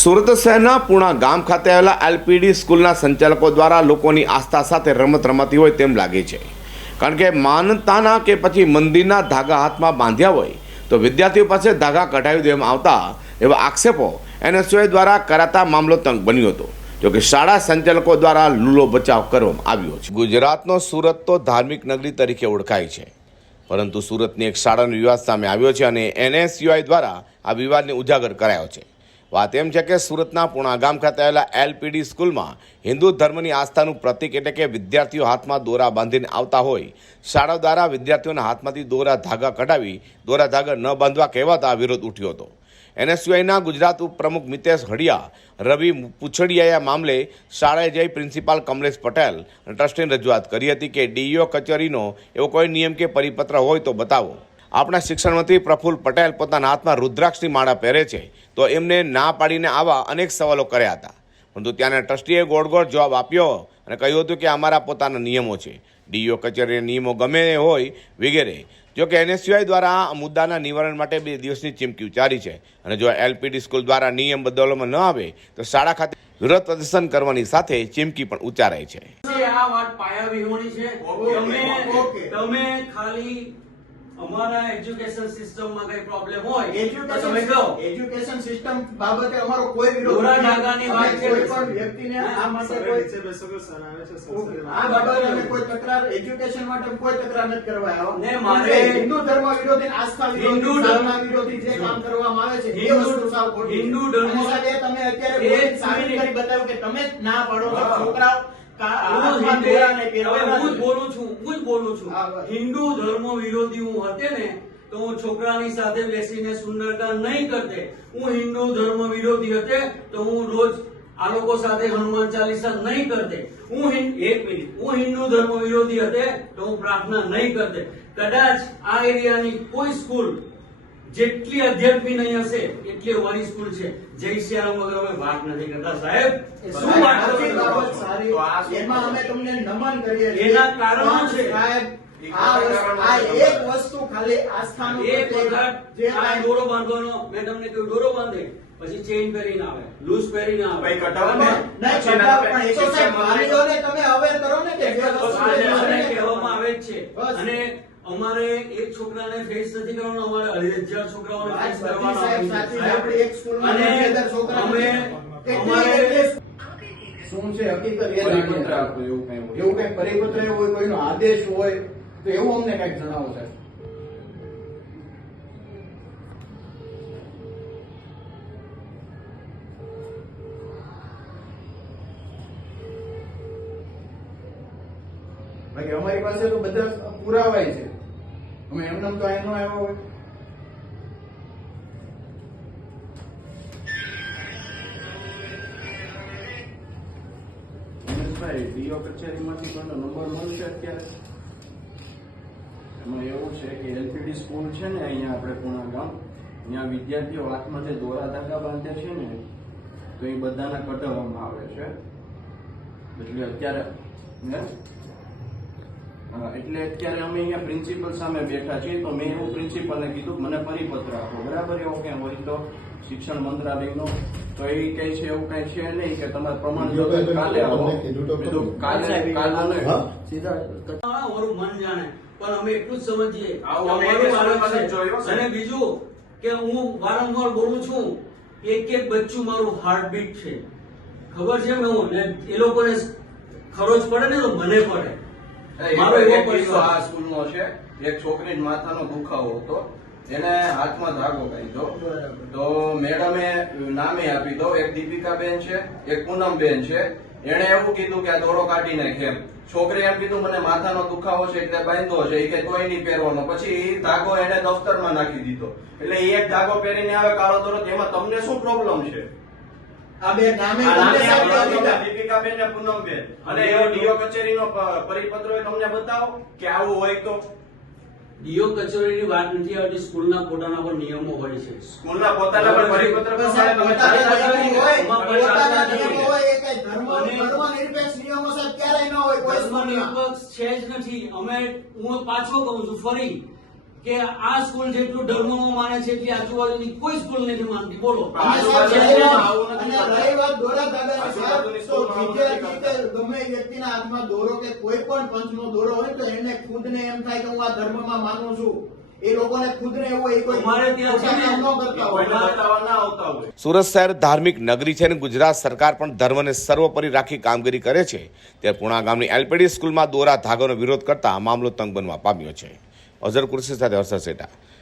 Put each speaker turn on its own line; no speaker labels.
સુરત શહેરના પૂણા ગામ ખાતે આવેલા એલપીડી સ્કૂલના સંચાલકો દ્વારા લોકોની આસ્થા સાથે રમત રમાતી હોય તેમ લાગે છે. કારણ કે માનતાના કે પછી મંદિરના ધાગા હાથમાં બાંધ્યા હોય, તો વિદ્યાર્થીઓ પાસે ધાગા કઢાવી દેવામાં આવતા એવા આક્ષેપો એનએસઓએ દ્વારા કરાતા મામલો તંગ બન્યો હતો. જોકે શાળા સંચાલકો દ્વારા લૂલો બચાવ કરવામાં આવ્યો છે. ગુજરાતનો સુરત તો ધાર્મિક નગરી તરીકે ઓળખાય છે, પરંતુ સુરતની એક શાળાનો વિવાદ સામે આવ્યો છે અને એનએસયુઆઈ દ્વારા આ વિવાદને ઉજાગર કરાયો છે. વાત એમ છે કે સુરતના પૂણા ગામ ખાતે આવેલા એલપીડી સ્કૂલમાં હિન્દુ ધર્મની આસ્થાનું પ્રતીક એટલે કે વિદ્યાર્થીઓ હાથમાં દોરા બાંધીને આવતા હોય. શાળા દ્વારા વિદ્યાર્થીઓના હાથમાંથી દોરા ધાગા કઢાવી, દોરા ધાગા ન બાંધવા કહેવાતા વિરોધ ઉઠ્યો હતો. એનએસયુઆઈના ગુજરાત ઉપપ્રમુખ મિતેશ હડિયા, રવિ પૂછડિયાએ મામલે શાળાએ જઈ પ્રિન્સિપાલ કમલેશ પટેલ ટ્રસ્ટીને રજૂઆત કરી હતી કે ડીઈઓ કચેરીનો એવો કોઈ નિયમ કે પરિપત્ર હોય તો બતાવો. આપણા શિક્ષણ મંત્રી પ્રફુલ્લ પટેલ પોતાના હાથમાં રુદ્રાક્ષની માળા પહેરે છે તો એમને ના પાડીને આવા અનેક સવાલો કર્યા હતા. પરંતુ ત્યાંના ટ્રસ્ટીએ ગોળ ગોળ જવાબ આપ્યો અને કહ્યું હતું કે અમારા પોતાના નિયમો છે. ડીઓ કચેરીના નિયમો ગમે એ હોય વગેરે. જો કે એનએસયુઆઈ દ્વારા આ મુદ્દાના નિવારણ માટે બે દિવસની ચીમકી ઉચ્ચારી છે. અને જો એલપીડી સ્કૂલ દ્વારા નિયમ બદલવામાં ન આવે તો શાળા ખાતે વિરોધ પ્રદર્શન કરવાની સાથે ચીમકી પણ ઉચ્ચારાઈ છે.
છે આ વાત પાયા વિહોણી છે તમે તમે ખાલી અમારા એજ્યુકેશન સિસ્ટમમાં કઈ પ્રોબ્લેમ હોય તમે
એજ્યુકેશન
કહો
એજ્યુકેશન સિસ્ટમ બાબતે અમારો કોઈ વિરોધ નથી.
વાત છે.
કોઈ પણ વ્યક્તિને આ માટે કોઈ આ બાબતે અમે કોઈ તકરાર એજ્યુકેશન માટે કોઈ તકરાર નથી કરવા આવ્યો
ને મારે-
હિન્દુ ધર્મ વિરોધી આસ્થા
હિન્દુ ધર્મ-
વિરોધી જે કામ કરવામાં આવે છે એ વસ્તુ સાવ ખોટી
હિન્દુ ધર્મ-
સાથે તમે અત્યારે
એક
સાબિત કરી બતાવ્યું કે તમે જ ના પડો છોકરાઓ
હું હિન્દુ-
દોરા નહીં પહેરવાના
હવે હું જ બોલું છું હું જ બોલું છું. હિન્દુ ધર્મ વિરોધી હું હતે ને તો હું છોકરાની સાથે બેસીને સુંદરતા નહીં કરતે. હું હિન્દુ ધર્મ વિરોધી હતે તો હું રોજ આ લોકો સાથે હનુમાન ચાલીસા નહીં કરતે. હું એક મિનિટ. હું હિન્દુ ધર્મ વિરોધી હતે તો હું પ્રાર્થના નહીં કરતે. કદાચ આ એરિયાની કોઈ સ્કૂલ જેટલી અધ્યાત્મી નહીં હશે એટલી અમારી સ્કૂલ છે. જય શ્યારામ વગર અમે વાત નથી કરતા. સાહેબ શું વાત
સારી. એમાં અમે તમને નમન કરીએ
એના કારણો છે.
સાહેબ, આ એક વસ્તુ ખાલી આસ્થાનું
એક વખત
જે
આ દોરો બાંધવાનો મેં તમને કહ્યું દોરો બાંધે. પછી ચેઇન પહેરીને આવે લૂઝ પહેરીને આવે.
ભાઈ કટાવો ને.
નહીં,
પછી
પણ એ તો તમે aware કરો ને કે
કહેવામાં આવે છે. અને અમારે એક છોકરાને ફેસ નથી કરવાનો અમારે અઢી હજાર છોકરાઓને ફેસ કરવાનો
સાહેબ સાચી આપણે એક સ્કૂલમાં
અને અમે અમારે
શું છે? હકીકત એ.
પરિપત્ર આપો એવું કઈ હોય.
એવું કઈ પરિપત્ર એવું હોય કોઈનો આદેશ હોય તો એવું અમને કંઈક જણાવો સાહેબ. બાકી અમારી પાસે તો બધા પુરાવાય છે. અમે એમને તો અહીં ન આવ્યો હોય.
ઉમેશભાઈ ડીઓ કચેરીમાંથી કોઈનો નંબર મળશે અત્યારે? એમાં એવું છે કે એલપીડી સ્કૂલ છે ને અહીંયા આપણે પૂણા ગામ, ત્યાં વિદ્યાર્થીઓ હાથમાં જે દોરા ધાગા છે ને, તો એ બધાને કટાવવામાં આવે છે. એટલે અત્યારે એટલે અત્યારે અમે અહીંયા પ્રિન્સિપલ સામે બેઠા છીએ તો મેં એવું પ્રિન્સિપલને કીધું મને પરિપત્ર આપો. બરાબર? એવો ક્યાં હોય તો શિક્ષણ મંત્રાલયનો. તો એ કહે છે એવું કઈ છે નહીં કે તમારે પ્રમાણ કાલે
ખરું.
કાલે કાલે?
અમારું મન જાણે. પણ અમે એટલું જ સમજીએ.
આવું.
અને બીજું કે હું વારંવાર બોલું છું એક એક બચ્ચું મારું હાર્ટબીટ છે. ખબર છે હું એ લોકોને ખરોજ પડે ને તો મને પડે. મારો એવો
એક કિસ્સો. આ સ્કૂલનો છે. એક છોકરી માથાનો દુખાવો હતો. એને હાથમાં ધાગો કાઢ્યો. તો મેડમે નામે આપી દો. એક દીપિકાબેન છે એક પૂનમબેન છે. એણે એવું કીધું કે આ દોરો કાઢી નાખે એમ. છોકરી એમ કીધું મને માથાનો દુખાવો છે એટલે બાંધો છે. એ કે કોઈ નહીં પહેરવાનો. પછી એ ધાગો એને દફતરમાં નાખી દીધો. એટલે એ એક ધાગો પહેરીને આવે કાળો દોરો તેમાં તમને શું પ્રોબ્લેમ છે?
આ બે નામે
આ
તમને
નામે
સાહેબ
આપી
કીધા.
દીધા, દીપિકાબેન ને પૂનમબેન અને એવો ડીઓ કચેરીનો પરિપત્ર તમને બતાવો કે આવું હોય તો?
ડીઓ કચેરીની વાત નથી આવતી સ્કૂલના પોતાના પણ નિયમો હોય છે.
સ્કૂલના પોતાના પરિપત્ર
જ નથી. અમે હું પાછો કહું છું ફરી. કે આ સ્કૂલ જેટલું ધર્મમાં માને છે એટલી આજુબાજુની કોઈ સ્કૂલ નથી માનતી. બોલો.
ગમે વ્યક્તિના હાથમાં દોરો કે કોઈ પણ પંચનો દોરો હોય તો એને ખુદને એમ થાય કે હું આ ધર્મમાં માનું છું.
સુરત શહેર ધાર્મિક નગરી છે અને ગુજરાત સરકાર પણ ધર્મને સર્વોપરી રાખી કામગીરી કરે છે. ત્યારે પુણા ગામની એલપીડી સ્કૂલમાં દોરા ધાગોનો વિરોધ કરતા મામલો તંગ બનવા પામ્યો છે. অজার করেছে তাদের অর্থাৎ এটা।